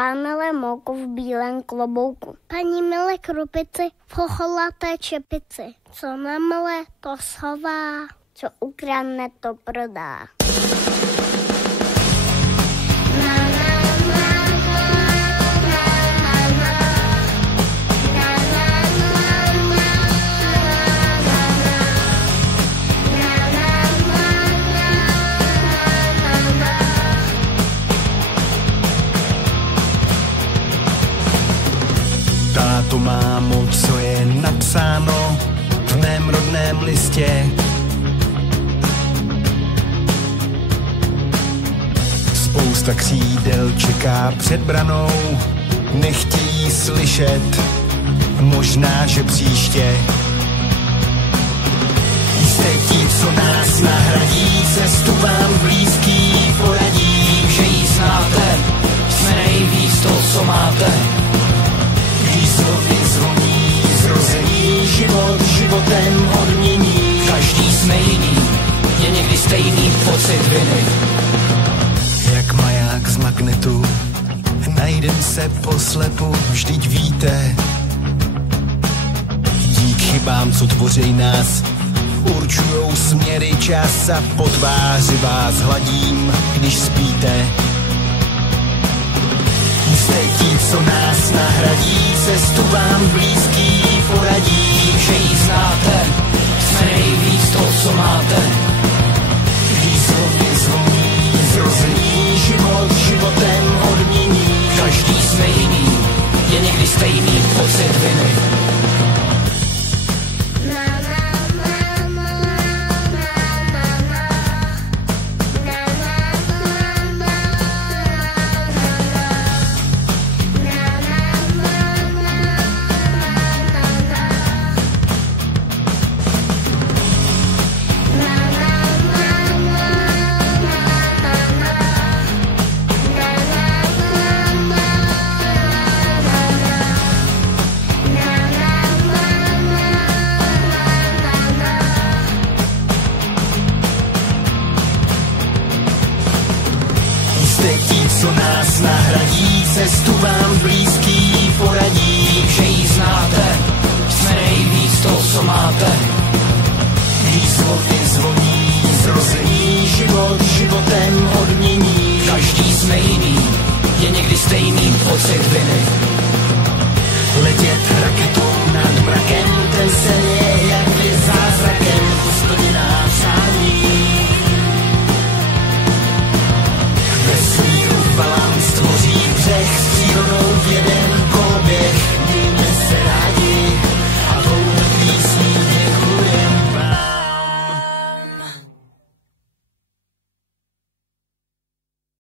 pán Mele Mouku v bílém klobouku, paní Mele Krupici v chocholaté čepici. Co namele, to schová, co ukradne, to prodá. Táto mámo, co je napsáno v mém rodném listě. Spousta křídel čeká před branou, nechtějí slyšet, možná, že příště. Jste ti, co nás nahradí, cestu vám blízký poradí, že ji znáte, jsme nejvíc to, co máte. Výzvy zvoní, zrození, život životem odmění. Každý jsme jiný, je někdy stejný pocit viny. Jak maják z magnetu, najdem se poslepu, vždyť víte. Dík chybám, co tvoří nás, určujou směry čas a po tváři vás hladím, když spíte. Jste ti, co nás nahradí, cestu vám blízký poradí, že ji znáte, jsme nejvíc to, co máte. Výzvy zvoní, zrození, život životem odmění. Každý jsme jiný, je někdy stejný pocit viny. Co nás nahradí, cestu vám blízký poradí, že ji znáte, jsme nejvíc to, co máte. Výzvy zvoní, zrození, život životem odmění. Každý jsme jiný, je někdy stejný pocit viny. Letět raketou nad mrakem, ten sen je